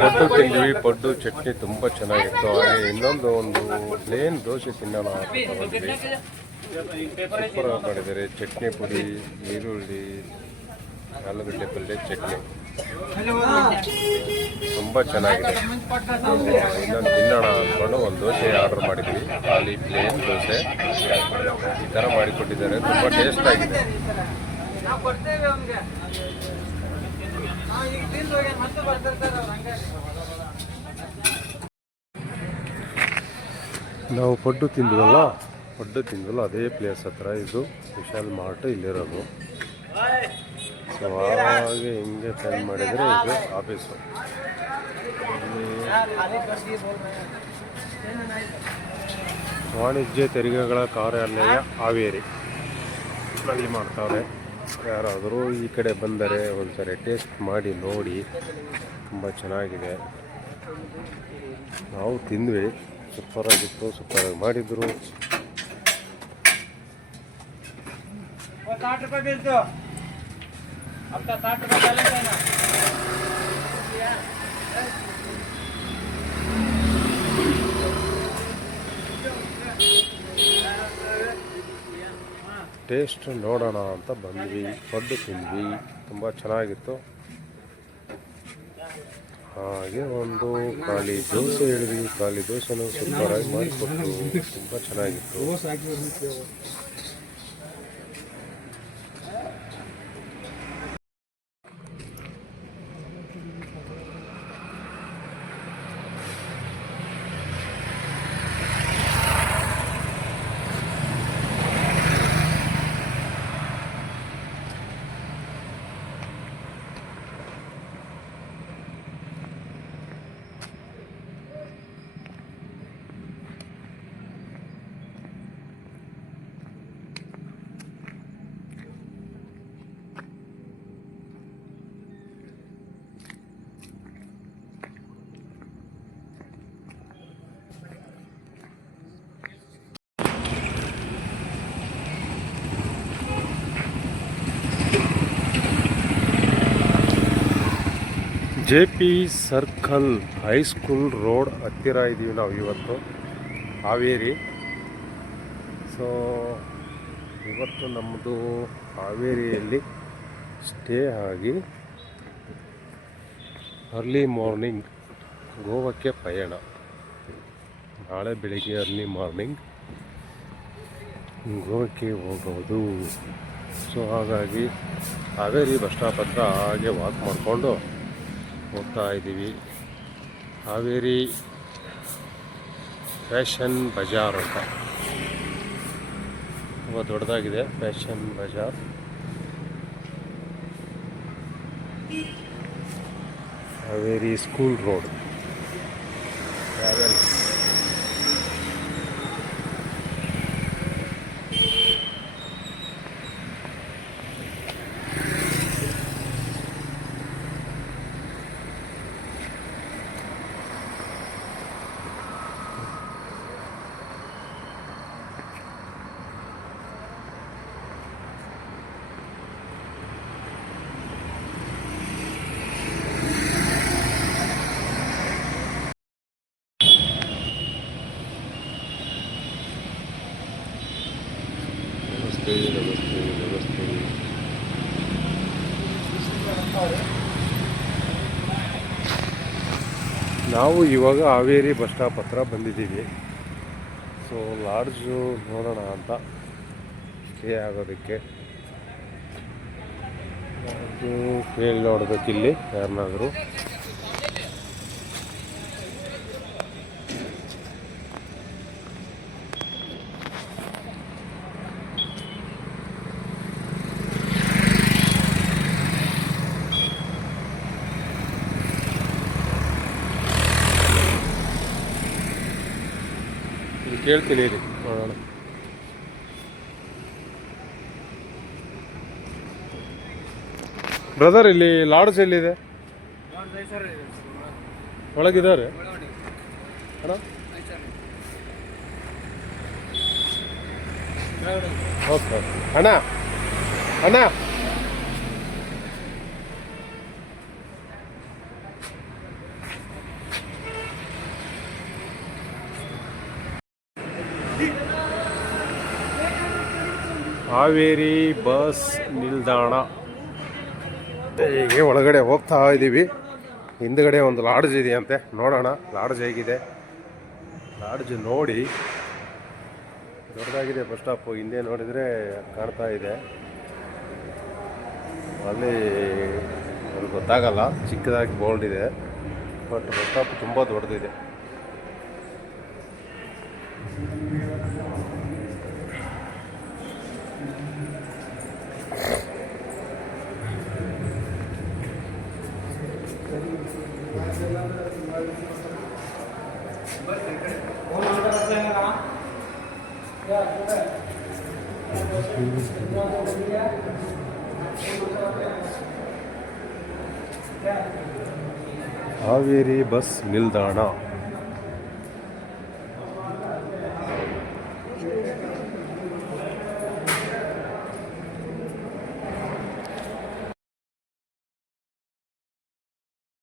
ಪಡ್ಡು ತಿಂದ್ವಿ ಪಡ್ಡು ಚಟ್ನಿ ತುಂಬ ಚೆನ್ನಾಗಿತ್ತು. ಹಾಗೆ ಇನ್ನೊಂದು ಒಂದು ಪ್ಲೇನ್ ದೋಸೆ ತಿನ್ನೋಣ ಸೂಪರ್ ಮಾಡಿದ್ದಾರೆ. ಚಟ್ನಿ ಪುಡಿ, ಈರುಳ್ಳಿ, ಆಲೂಗಡ್ಡೆ ಪಲ್ಯ, ಚಟ್ನಿ. ತುಂಬ ಚೆನ್ನಾಗಿದೆ. ಇನ್ನೊಂದು ತಿನ್ನೋಣ ಅಂದ್ಕೊಂಡು ಒಂದು ದೋಸೆ ಆರ್ಡರ್ ಮಾಡಿದ್ವಿ. ಖಾಲಿ ಪ್ಲೇನ್ ದೋಸೆ. ಈ ಥರ ಮಾಡಿಕೊಟ್ಟಿದ್ದಾರೆ. ತುಂಬ ಟೇಸ್ಟ್ ಆಗಿದೆ. ನಾವು ನಾವು ಈಗ ಪಡ್ಡು ತಿಂದ್ವಲ್ಲ? ಪಡ್ಡು ತಿಂದ್ವಲ್ಲ, ಅದೇ ಪ್ಲೇಸ್ ಹತ್ರ ಇದು ವಿಶಾಲ್ ಮಾರ್ಟ್ ಇಲ್ಲಿರೋದು. ಸೊ ಹಾಗೆ ಹಿಂಗೆ ಫೈನ್ ಮಾಡಿದರೆ ಇದು ಆಫೀಸು ವಾಣಿಜ್ಯ ತೆರಿಗೆಗಳ ಕಾರ್ಯಾಲಯ ಹಾವೇರಿ. ಅಲ್ಲಿ ಮಾಡ್ತಾವ್ರೆ. ಯಾರಾದರೂ ಈ ಕಡೆ ಬಂದರೆ ಒಂದ್ಸರಿ ಟೇಸ್ಟ್ ಮಾಡಿ ನೋಡಿ. ತುಂಬ ಚೆನ್ನಾಗಿದೆ. ನಾವು ತಿಂದ್ವಿ. ಸೂಪರಾಗಿತ್ತು. ಸೂಪರಾಗಿ ಮಾಡಿದ್ರು. ಟೇಸ್ಟ್ ನೋಡೋಣ ಅಂತ ಬಂದ್ವಿ. ಫುಡ್ ತಿಂದ್ವಿ. ತುಂಬ ಚೆನ್ನಾಗಿತ್ತು. ಹಾಗೆ ಒಂದು ಖಾಲಿ ದೋಸೆ ಹೇಳಿದ್ವಿ. ಖಾಲಿ ದೋಸೆನೂ ಸೂಪರಾಗಿ ಮಾಡಿಕೊಟ್ಟು ತುಂಬ ಚೆನ್ನಾಗಿತ್ತು. J P circle high school road ಹತ್ತಿರ ಇದ್ದೀವಿ ನಾವು ಇವತ್ತು, ಹಾವೇರಿ. ಸೊ ಇವತ್ತು ನಮ್ಮದು ಹಾವೇರಿಯಲ್ಲಿ ಸ್ಟೇ ಆಗಿ ಅರ್ಲಿ ಮಾರ್ನಿಂಗ್ ಗೋವಾಕ್ಕೆ ಪಯಣ ನಾಳೆ ಬೆಳಿಗ್ಗೆ ಅರ್ಲಿ ಮಾರ್ನಿಂಗ್ ಗೋವಾಕ್ಕೆ ಹೋಗೋದು. ಸೊ ಹಾಗಾಗಿ ಹಾವೇರಿ ಬಸ್ ಸ್ಟಾಪ್ ಹತ್ರ ಹಾಗೆ ವಾಕ್ ಮಾಡಿಕೊಂಡು ಹೋಗ್ತಾ ಇದ್ದೀವಿ. ಹಾವೇರಿ ಫ್ಯಾಷನ್ ಬಜಾರ್ ಅಂತ. ತುಂಬ ದೊಡ್ಡದಾಗಿದೆ fashion Bazaar. Haveri school road. ನಮಸ್ತೆ ನಮಸ್ತೆ ನಮಸ್ತೆ ನಾವು ಇವಾಗ ಹಾವೇರಿ ಬಸ್ ಸ್ಟಾಪ್ ಹತ್ರ ಬಂದಿದ್ದೀವಿ. ಸೊ ಲಾಡ್ಜು ನೋಡೋಣ ಅಂತ ಸ್ಟೇ ಆಗೋದಕ್ಕೆ. ಕೇಳಿ ನೋಡ್ಬೇಕಿಲ್ಲಿ ಯಾರನ್ನಾದರೂ ಕೇಳ್ತೀನಿ ರೀ ನೋಡೋಣ ಬ್ರದರ್ ಇಲ್ಲಿ ಲಾಡ್ಜ್ ಎಲ್ಲಿದೆ? ಒಳಗಿದ್ದಾರೆ. ಅಣ್ಣ ಓಕೆ ಅಣ್ಣ ಅಣ್ಣ. ಹಾವೇರಿ ಬಸ್ ನಿಲ್ದಾಣ. ಹೀಗೆ ಒಳಗಡೆ ಹೋಗ್ತಾ ಇದ್ದೀವಿ ಹಿಂದ್ಗಡೆ ಒಂದು ಲಾಡ್ಜ್ ಇದೆಯಂತೆ. ನೋಡೋಣ, ಲಾಡ್ಜ್ ಹೇಗಿದೆ? ಲಾಡ್ಜ್ ನೋಡಿ. ದೊಡ್ಡದಾಗಿದೆ ಬಸ್ ಸ್ಟಾಪು. ಹಿಂದೆ ನೋಡಿದರೆ ಕಾಣ್ತಾ ಇದೆ. ಅಲ್ಲಿ ಗೊತ್ತಾಗಲ್ಲ. ಚಿಕ್ಕದಾಗಿ ಬೋಲ್ಡ್ ಇದೆ. ಬಟ್ ಬಸ್ ಸ್ಟಾಪ್ ತುಂಬ ದೊಡ್ಡದಿದೆ. ಹಾವೇರಿ ಬಸ್ ನಿಲ್ದಾಣ.